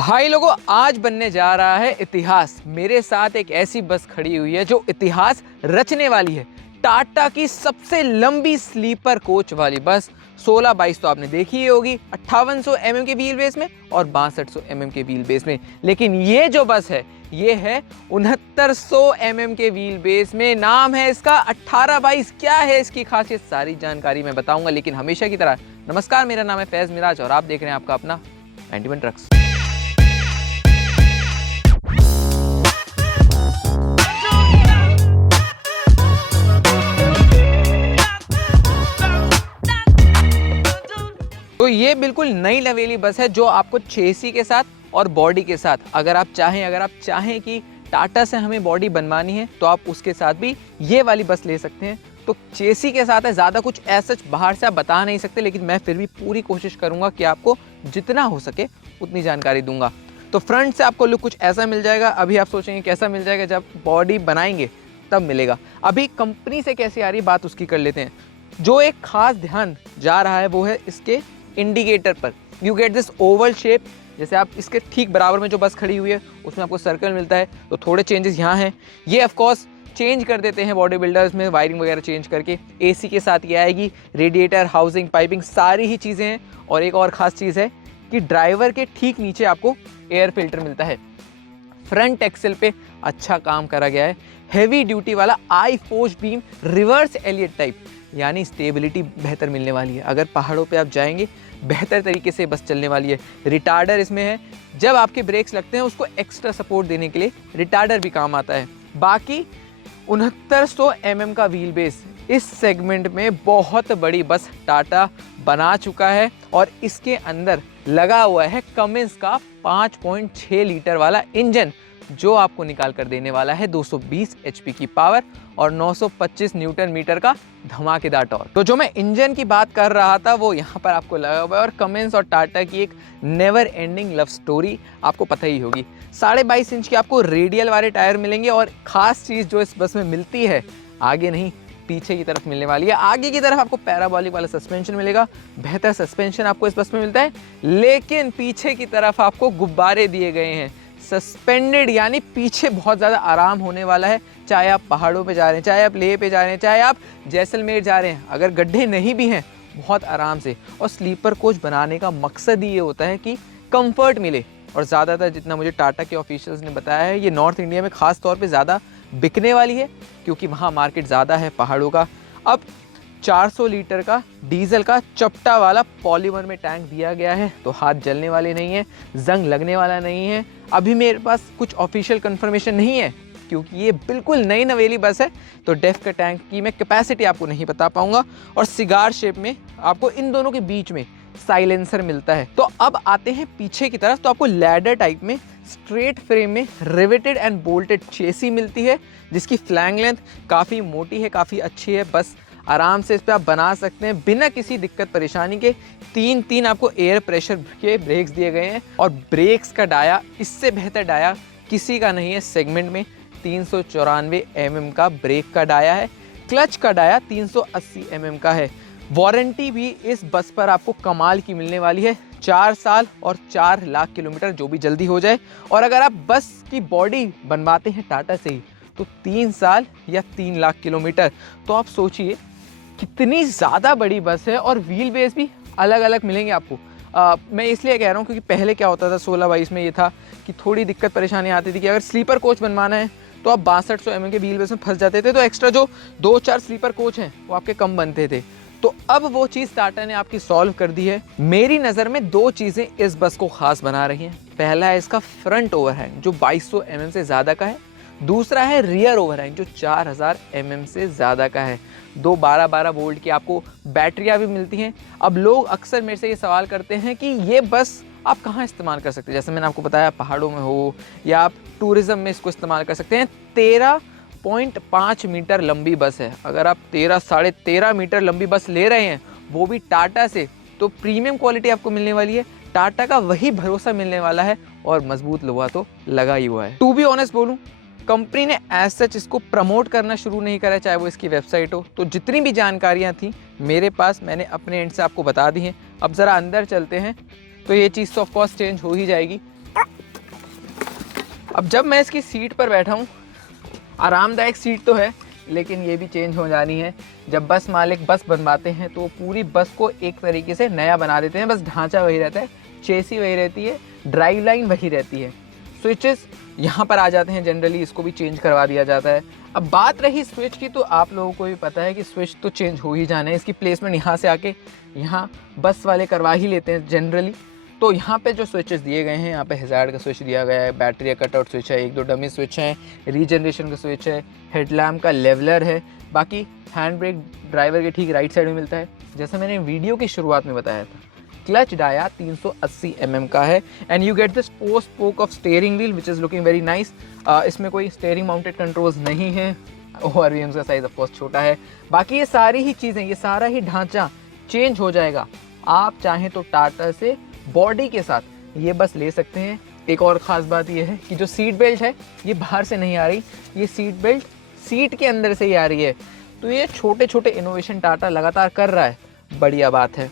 भाई लोगों, आज बनने जा रहा है इतिहास। मेरे साथ एक ऐसी बस खड़ी हुई है जो इतिहास रचने वाली है। टाटा की सबसे लंबी स्लीपर कोच वाली बस 16-22 तो आपने देखी ही होगी, 5800 mm के व्हील बेस में और 6200 mm के व्हील बेस में। लेकिन ये जो बस है ये है 6900 mm के व्हील बेस में। नाम है इसका 1822। क्या है इसकी खासियत, सारी जानकारी मैं बताऊंगा। लेकिन हमेशा की तरह नमस्कार, मेरा नाम है फैज मिराज और आप देख रहे हैं आपका अपना 91 ट्रक्स। तो ये बिल्कुल नई नवेली बस है जो आपको चेसी के साथ और बॉडी के साथ, अगर आप चाहें कि टाटा से हमें बॉडी बनवानी है तो आप उसके साथ भी ये वाली बस ले सकते हैं। तो चेसी के साथ है, ज़्यादा कुछ ऐसा बाहर से आप बता नहीं सकते, लेकिन मैं फिर भी पूरी कोशिश करूंगा कि आपको जितना हो सके उतनी जानकारी दूंगा। तो फ्रंट से आपको लुक कुछ ऐसा मिल जाएगा। अभी आप सोचेंगे कैसा मिल जाएगा, जब बॉडी बनाएंगे तब मिलेगा। अभी कंपनी से कैसी आ रही बात उसकी कर लेते हैं। जो एक खास ध्यान जा रहा है वो है इसके इंडिकेटर पर। You get this Oval shape, जैसे आप इसके ठीक बराबर में जो बस खड़ी हुई है उसमें आपको सर्कल मिलता है। तो थोड़े चेंजेस यहाँ हैं। ये ऑफ कोर्स चेंज कर देते हैं बॉडी बिल्डर्स में, वायरिंग वगैरह चेंज करके। एसी के साथ ये आएगी, रेडिएटर, हाउसिंग, पाइपिंग, सारी ही चीज़ें हैं। और एक और ख़ास चीज़ है कि ड्राइवर के ठीक नीचे आपको एयर फिल्टर मिलता है। फ्रंट एक्सेल पे अच्छा काम करा गया है। हैवी ड्यूटी वाला I force beam reverse Elliot type, यानी स्टेबिलिटी बेहतर मिलने वाली है। अगर पहाड़ों पे आप जाएंगे बेहतर तरीके से बस चलने वाली है। रिटार्डर इसमें है, जब आपके ब्रेक्स लगते हैं उसको एक्स्ट्रा सपोर्ट देने के लिए रिटार्डर भी काम आता है। बाकी 6900 mm का व्हील बेस, इस सेगमेंट में बहुत बड़ी बस टाटा बना चुका है। और इसके अंदर लगा हुआ है कमिंस का 5.6 लीटर वाला इंजन, जो आपको निकाल कर देने वाला है 220 HP की पावर और 925 न्यूटन मीटर का धमाकेदार टॉर्क। तो जो मैं इंजन की बात कर रहा था वो यहाँ पर आपको लगा हुआ है। और कमिंस और टाटा की एक नेवर एंडिंग लव स्टोरी आपको पता ही होगी। 22.5 इंच के आपको रेडियल वाले टायर मिलेंगे। और ख़ास चीज़ जो इस बस में मिलती है, आगे नहीं पीछे की तरफ मिलने वाली है। आगे की तरफ आपको पैराबोलिक वाला सस्पेंशन मिलेगा, बेहतर सस्पेंशन आपको इस बस में मिलता है। लेकिन पीछे की तरफ आपको गुब्बारे दिए गए हैं सस्पेंडेड, यानी पीछे बहुत ज़्यादा आराम होने वाला है। चाहे आप पहाड़ों पे जा रहे हैं, चाहे आप लेह पे जा रहे हैं, चाहे आप जैसलमेर जा रहे हैं, अगर गड्ढे नहीं भी हैं बहुत आराम से। और स्लीपर कोच बनाने का मकसद ही ये होता है कि कंफर्ट मिले। और ज़्यादातर जितना मुझे टाटा के ऑफिशियल्स ने बताया है, ये नॉर्थ इंडिया में ख़ास तौर पे ज़्यादा बिकने वाली है क्योंकि वहाँ मार्केट ज़्यादा है पहाड़ों का। अब 400 लीटर का डीजल का चपटा वाला पॉलीमर में टैंक दिया गया है, तो हाथ जलने वाले नहीं है, जंग लगने वाला नहीं है। अभी मेरे पास कुछ ऑफिशियल कंफर्मेशन नहीं है क्योंकि ये बिल्कुल नई नवेली बस है, तो डेफ का टैंक की मैं कैपेसिटी आपको नहीं बता पाऊंगा। और सिगार शेप में आपको इन दोनों के बीच में साइलेंसर मिलता है। तो अब आते हैं पीछे की तरफ, तो आपको लैडर टाइप में स्ट्रेट फ्रेम में रिवेटेड एंड बोल्टेड चेसी मिलती है, जिसकी फ्लैंग लेंथ काफ़ी मोटी है, काफ़ी अच्छी है। बस आराम से इस पर आप बना सकते हैं बिना किसी दिक्कत परेशानी के। तीन आपको एयर प्रेशर के ब्रेक्स दिए गए हैं। और ब्रेक्स का डाया, इससे बेहतर डाया किसी का नहीं है सेगमेंट में। 394 mm का ब्रेक का डाया है। क्लच का डाया 380 mm का है। वारंटी भी इस बस पर आपको कमाल की मिलने वाली है, 4 साल और 4 लाख किलोमीटर, जो भी जल्दी हो जाए। और अगर आप बस की बॉडी बनवाते हैं टाटा से ही तो 3 साल या 3 लाख किलोमीटर। तो आप सोचिए कितनी ज़्यादा बड़ी बस है। और व्हील बेस भी अलग अलग मिलेंगे आपको। मैं इसलिए कह रहा हूँ क्योंकि पहले क्या होता था 16-22 में ये था कि थोड़ी दिक्कत परेशानी आती थी कि अगर स्लीपर कोच बनवाना है तो आप 6200 mm के व्हील बेस में फंस जाते थे, तो एक्स्ट्रा जो 2-4 स्लीपर कोच हैं वो आपके कम बनते थे। तो अब वो चीज़ टाटा ने आपकी सॉल्व कर दी है। मेरी नज़र में 2 चीज़ें इस बस को खास बना रही हैं। पहला है इसका फ्रंट ओवरहैंग जो 2200 mm से ज़्यादा का है। दूसरा है रियर ओवरहैंग जो 4000 mm से ज़्यादा का है। 2 12-12 वोल्ट की आपको बैटरियाँ भी मिलती हैं। अब लोग अक्सर मेरे से ये सवाल करते हैं कि ये बस आप कहाँ इस्तेमाल कर सकते हैं। जैसे मैंने आपको बताया, पहाड़ों में हो या आप टूरिज़्म में इसको इस्तेमाल कर सकते हैं। 13.5 मीटर लंबी बस है। अगर आप 13-13.5 मीटर लंबी बस ले रहे हैं, वो भी टाटा से, तो प्रीमियम क्वालिटी आपको मिलने वाली है। टाटा का वही भरोसा मिलने वाला है और मजबूत लोहा तो लगा ही हुआ है। टू बी ऑनेस्ट बोलूँ, कंपनी ने एज सच इसको प्रमोट करना शुरू नहीं करा, चाहे वो इसकी वेबसाइट हो। तो जितनी भी जानकारियाँ थी मेरे पास, मैंने अपने एंड से आपको बता दी हैं। अब ज़रा अंदर चलते हैं तो ये चीज़ तो ऑफ कोर्स चेंज हो ही जाएगी। अब जब मैं इसकी सीट पर बैठा हूँ, आरामदायक सीट तो है, लेकिन ये भी चेंज हो जानी है। जब बस मालिक बस बनवाते हैं तो पूरी बस को एक तरीके से नया बना देते हैं, बस ढांचा वही रहता है, चेसी वही रहती है, ड्राइव लाइन वही रहती है। स्विचेस यहाँ पर आ जाते हैं, जनरली इसको भी चेंज करवा दिया जाता है। अब बात रही स्विच की, तो आप लोगों को भी पता है कि स्विच तो चेंज हो ही जाना है। इसकी प्लेसमेंट यहाँ से आके यहाँ बस वाले करवा ही लेते हैं जनरली। तो यहाँ पे जो स्विचेस दिए गए हैं, यहाँ पे हैजार्ड का स्विच दिया गया है, बैटरी का कटआउट स्विच है, 1-2 डमी स्विच हैं, रीजनरेशन का स्विच है, हेडलैम्प का लेवलर है, बाकी हैंड ब्रेक ड्राइवर के ठीक राइट साइड में मिलता है। जैसा मैंने वीडियो की शुरुआत में बताया था, क्लच डाया 380 mm का है and you get this post spoke of steering wheel which is looking very nice. इसमें कोई स्टीयरिंग माउंटेड कंट्रोल्स नहीं है, ORVM का साइज़ ऑफकोर्स छोटा है। बाकी ये सारी ही चीज़ें, ये सारा ही ढांचा चेंज हो जाएगा। आप चाहें तो टाटा से बॉडी के साथ ये बस ले सकते हैं। एक और ख़ास बात ये है कि जो सीट बेल्ट है ये बाहर से नहीं आ रही, ये सीट बेल्ट सीट के अंदर से ही आ रही है। तो ये छोटे छोटे इनोवेशन टाटा लगातार कर रहा है, बढ़िया बात है।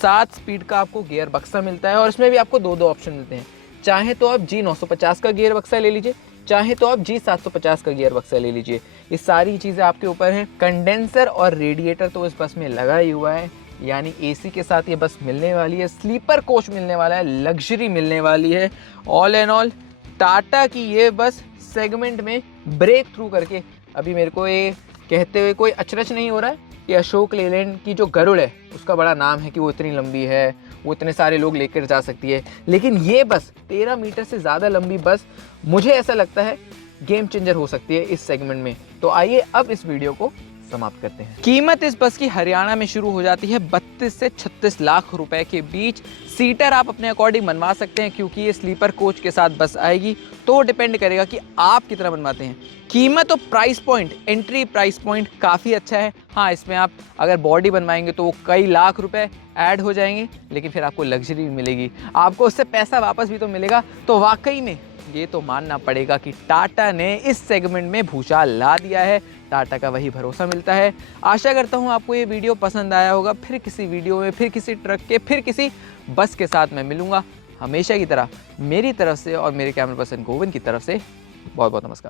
7 स्पीड का आपको गियर बक्सा मिलता है और इसमें भी आपको 2 ऑप्शन मिलते हैं। चाहे तो आप G950 का गियर बक्सा ले लीजिए, चाहे तो आप G750 का गियर बक्सा ले लीजिए। ये सारी चीज़ें आपके ऊपर हैं। कंडेंसर और रेडिएटर तो इस बस में लगा ही हुआ है, यानी AC के साथ ये बस मिलने वाली है। स्लीपर कोच मिलने वाला है, लग्जरी मिलने वाली है। ऑल एंड ऑल टाटा की ये बस सेगमेंट में ब्रेक थ्रू करके, अभी मेरे को ये कहते हुए कोई अचरज नहीं हो रहा है कि अशोक लेलैंड की जो गरुड़ है उसका बड़ा नाम है कि वो इतनी लंबी है, वो इतने सारे लोग लेकर जा सकती है, लेकिन ये बस 13 मीटर से ज़्यादा लंबी बस मुझे ऐसा लगता है गेम चेंजर हो सकती है इस सेगमेंट में। तो आइए अब इस वीडियो को समाप्त करते हैं। कीमत इस बस की हरियाणा में शुरू हो जाती है 32 से 36 लाख रुपए के बीच। सीटर आप अपने अकॉर्डिंग बनवा सकते हैं, क्योंकि ये स्लीपर कोच के साथ बस आएगी, तो डिपेंड करेगा कि आप कितना बनवाते हैं। कीमत और price point, entry price point काफ़ी अच्छा है। हाँ, इसमें आप अगर बॉडी बनवाएंगे तो वो कई लाख रुपए ऐड हो जाएंगे, लेकिन फिर आपको लग्जरी भी मिलेगी, आपको उससे पैसा वापस भी तो मिलेगा। तो वाकई में ये तो मानना पड़ेगा कि टाटा ने इस सेगमेंट में भूचाल ला दिया है। टाटा का वही भरोसा मिलता है। आशा करता हूँ आपको ये वीडियो पसंद आया होगा। फिर किसी वीडियो में, फिर किसी ट्रक के, फिर किसी बस के साथ मैं मिलूंगा। हमेशा की तरह मेरी तरफ से और मेरे कैमरा पर्सन गोविंद की तरफ से बहुत बहुत नमस्कार।